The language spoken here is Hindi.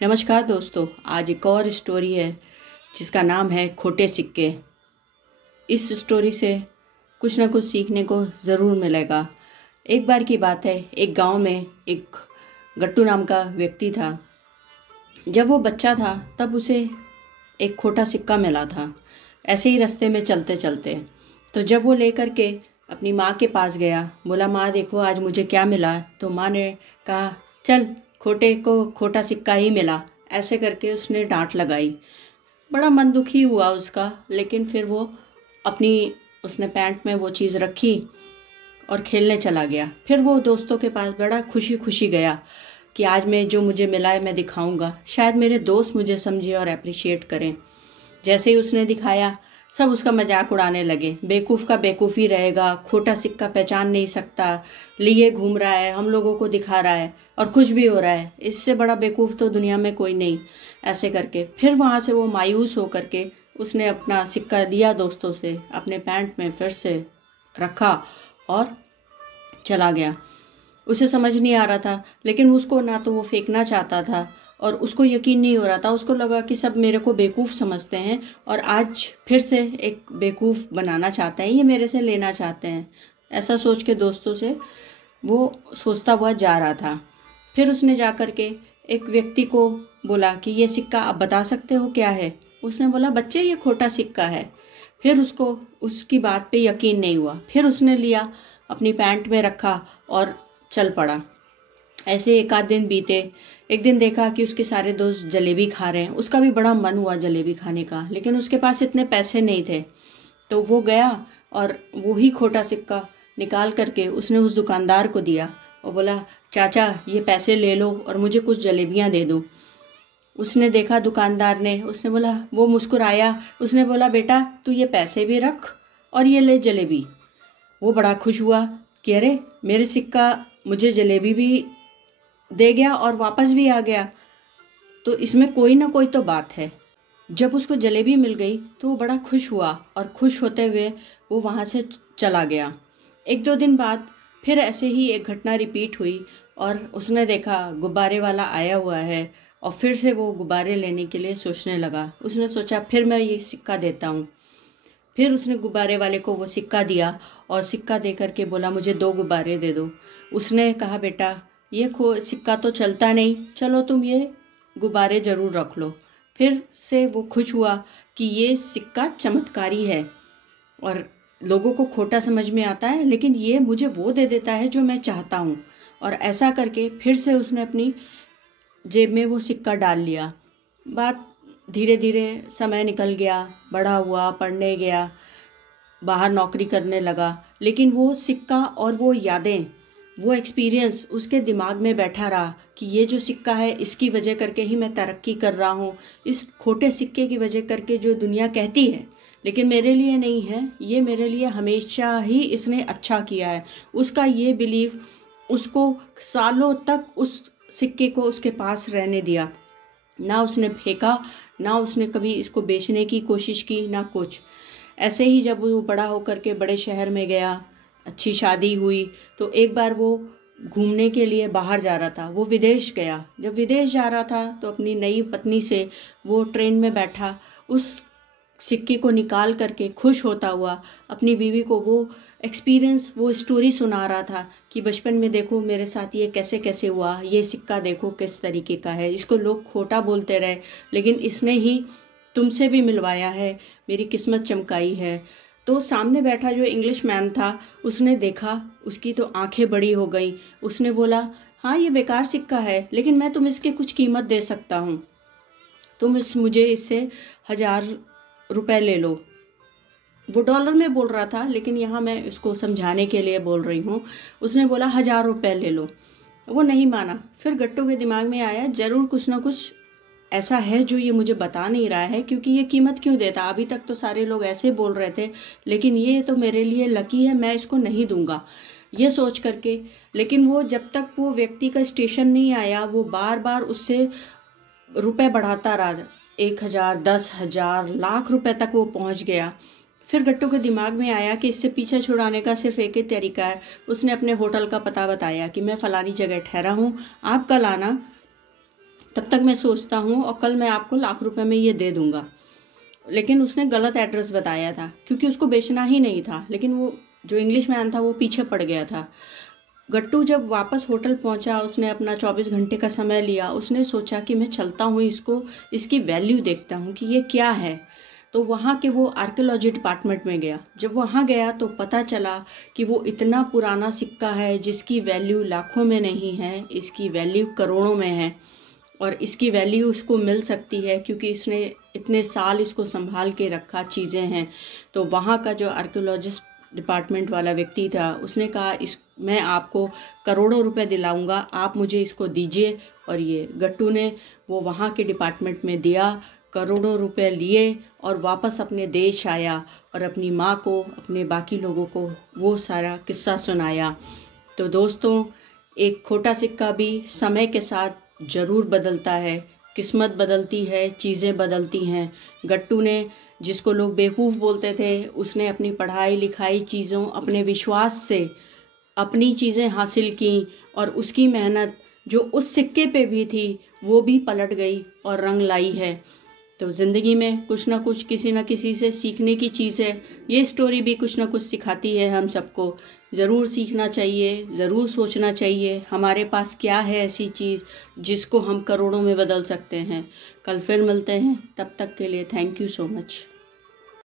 नमस्कार दोस्तों, आज एक और स्टोरी है जिसका नाम है खोटे सिक्के। इस स्टोरी से कुछ ना कुछ सीखने को ज़रूर मिलेगा। एक बार की बात है, एक गांव में एक गट्टू नाम का व्यक्ति था। जब वो बच्चा था तब उसे एक खोटा सिक्का मिला था, ऐसे ही रास्ते में चलते चलते। तो जब वो लेकर के अपनी माँ के पास गया, बोला माँ देखो आज मुझे क्या मिला। तो माँ ने कहा चल खोटे को खोटा सिक्का ही मिला। ऐसे करके उसने डांट लगाई। बड़ा मन दुखी हुआ उसका, लेकिन फिर वो अपनी उसने पैंट में वो चीज़ रखी और खेलने चला गया। फिर वो दोस्तों के पास बड़ा खुशी खुशी गया कि आज मैं जो मुझे मिला है मैं दिखाऊंगा, शायद मेरे दोस्त मुझे समझे और अप्रिशिएट करें। जैसे ही उसने दिखाया सब उसका मजाक उड़ाने लगे। बेवकूफ़ का बेवकूफ़ ही रहेगा, खोटा सिक्का पहचान नहीं सकता, लिए घूम रहा है, हम लोगों को दिखा रहा है और कुछ भी हो रहा है, इससे बड़ा बेवकूफ़ तो दुनिया में कोई नहीं। ऐसे करके फिर वहाँ से वो मायूस होकर के उसने अपना सिक्का दिया दोस्तों से, अपने पैंट में फिर से रखा और चला गया। उसे समझ नहीं आ रहा था, लेकिन उसको ना तो वो फेंकना चाहता था और उसको यकीन नहीं हो रहा था। उसको लगा कि सब मेरे को बेवकूफ़ समझते हैं और आज फिर से एक बेवकूफ़ बनाना चाहते हैं, ये मेरे से लेना चाहते हैं। ऐसा सोच के दोस्तों से वो सोचता हुआ जा रहा था। फिर उसने जा कर के एक व्यक्ति को बोला कि ये सिक्का आप बता सकते हो क्या है। उसने बोला बच्चे ये खोटा सिक्का है। फिर उसको उसकी बात पे यकीन नहीं हुआ। फिर उसने लिया, अपनी पैंट में रखा और चल पड़ा। ऐसे एक आध दिन बीते। एक दिन देखा कि उसके सारे दोस्त जलेबी खा रहे हैं। उसका भी बड़ा मन हुआ जलेबी खाने का, लेकिन उसके पास इतने पैसे नहीं थे। तो वो गया और वो ही खोटा सिक्का निकाल करके उसने उस दुकानदार को दिया और बोला चाचा ये पैसे ले लो और मुझे कुछ जलेबियाँ दे दो। उसने देखा दुकानदार ने, उसने बोला, वो मुस्कुराया, उसने बोला बेटा तू ये पैसे भी रख और ये ले जलेबी। वो बड़ा खुश हुआ कि अरे मेरे सिक्का मुझे जलेबी भी दे गया और वापस भी आ गया, तो इसमें कोई ना कोई तो बात है। जब उसको जलेबी मिल गई तो वो बड़ा खुश हुआ और खुश होते हुए वो वहाँ से चला गया। एक दो दिन बाद फिर ऐसे ही एक घटना रिपीट हुई और उसने देखा गुब्बारे वाला आया हुआ है और फिर से वो गुब्बारे लेने के लिए सोचने लगा। उसने सोचा फिर मैं ये सिक्का देता हूँ। फिर उसने गुब्बारे वाले को वो सिक्का दिया और सिक्का दे करके बोला मुझे 2 गुब्बारे दे दो। उसने कहा बेटा ये सिक्का तो चलता नहीं, चलो तुम ये गुब्बारे ज़रूर रख लो। फिर से वो खुश हुआ कि ये सिक्का चमत्कारी है और लोगों को खोटा समझ में आता है, लेकिन ये मुझे वो दे देता है जो मैं चाहता हूँ। और ऐसा करके फिर से उसने अपनी जेब में वो सिक्का डाल लिया। बात धीरे धीरे समय निकल गया, बड़ा हुआ, पढ़ने गया, बाहर नौकरी करने लगा, लेकिन वो सिक्का और वो यादें, वो एक्सपीरियंस उसके दिमाग में बैठा रहा कि ये जो सिक्का है इसकी वजह करके ही मैं तरक्की कर रहा हूँ। इस खोटे सिक्के की वजह करके जो दुनिया कहती है, लेकिन मेरे लिए नहीं है, ये मेरे लिए हमेशा ही इसने अच्छा किया है। उसका ये बिलीव उसको सालों तक उस सिक्के को उसके पास रहने दिया। ना उसने फेंका, ना उसने कभी इसको बेचने की कोशिश की, ना कुछ। ऐसे ही जब वो बड़ा होकर के बड़े शहर में गया, अच्छी शादी हुई, तो एक बार वो घूमने के लिए बाहर जा रहा था। वो विदेश गया। जब विदेश जा रहा था तो अपनी नई पत्नी से वो ट्रेन में बैठा, उस सिक्के को निकाल करके खुश होता हुआ अपनी बीवी को वो एक्सपीरियंस, वो स्टोरी सुना रहा था कि बचपन में देखो मेरे साथ ये कैसे कैसे हुआ, ये सिक्का देखो किस तरीके का है, इसको लोग खोटा बोलते रहे लेकिन इसने ही तुमसे भी मिलवाया है, मेरी किस्मत चमकाई है। तो सामने बैठा जो इंग्लिश मैन था उसने देखा, उसकी तो आंखें बड़ी हो गई। उसने बोला हाँ ये बेकार सिक्का है, लेकिन मैं तुम इसकी कुछ कीमत दे सकता हूँ, तुम मुझे इससे 1000 रुपए ले लो। वो डॉलर में बोल रहा था, लेकिन यहाँ मैं इसको समझाने के लिए बोल रही हूँ। उसने बोला 1000 रुपए ले लो। वो नहीं माना। फिर गट्टू के दिमाग में आया ज़रूर कुछ ना कुछ ऐसा है जो ये मुझे बता नहीं रहा है, क्योंकि ये कीमत क्यों देता। अभी तक तो सारे लोग ऐसे बोल रहे थे, लेकिन ये तो मेरे लिए लकी है, मैं इसको नहीं दूंगा, ये सोच करके। लेकिन वो जब तक वो व्यक्ति का स्टेशन नहीं आया, वो बार बार उससे रुपए बढ़ाता रहा। 1000, 10,000, लाख रुपए तक वो पहुंच गया। फिर गट्टू के दिमाग में आया कि इससे पीछे छुड़ाने का सिर्फ एक ही तरीका है। उसने अपने होटल का पता बताया कि मैं फ़लानी जगह ठहरा हूँ, आप कल आना, तब तक मैं सोचता हूँ और कल मैं आपको लाख रुपए में ये दे दूँगा। लेकिन उसने गलत एड्रेस बताया था क्योंकि उसको बेचना ही नहीं था, लेकिन वो जो इंग्लिश मैन था वो पीछे पड़ गया था। गट्टू जब वापस होटल पहुंचा, उसने अपना 24 घंटे का समय लिया। उसने सोचा कि मैं चलता हूँ, इसकी वैल्यू देखता हूँ कि ये क्या है। तो वहाँ के वो आर्कियोलॉजी डिपार्टमेंट में गया। जब वहाँ गया तो पता चला कि वो इतना पुराना सिक्का है जिसकी वैल्यू लाखों में नहीं है, इसकी वैल्यू करोड़ों में है। और इसकी वैल्यू उसको मिल सकती है क्योंकि इसने इतने साल इसको संभाल के रखा, चीज़ें हैं। तो वहाँ का जो आर्कियोलॉजिस्ट डिपार्टमेंट वाला व्यक्ति था, उसने कहा मैं आपको करोड़ों रुपए दिलाऊंगा, आप मुझे इसको दीजिए। और ये गट्टू ने वो वहाँ के डिपार्टमेंट में दिया, करोड़ों रुपए लिए और वापस अपने देश आया और अपनी माँ को, अपने बाकी लोगों को वो सारा किस्सा सुनाया। तो दोस्तों, एक खोटा सिक्का भी समय के साथ ज़रूर बदलता है, किस्मत बदलती है, चीज़ें बदलती हैं। गट्टू ने, जिसको लोग बेवकूफ़ बोलते थे, उसने अपनी पढ़ाई लिखाई चीज़ों, अपने विश्वास से अपनी चीज़ें हासिल की और उसकी मेहनत जो उस सिक्के पे भी थी वो भी पलट गई और रंग लाई है। तो ज़िंदगी में कुछ ना कुछ, किसी न किसी से सीखने की चीज़ है। ये स्टोरी भी कुछ ना कुछ सिखाती है हम सबको। ज़रूर सीखना चाहिए, ज़रूर सोचना चाहिए हमारे पास क्या है ऐसी चीज़ जिसको हम करोड़ों में बदल सकते हैं। कल फिर मिलते हैं, तब तक के लिए थैंक यू सो मच।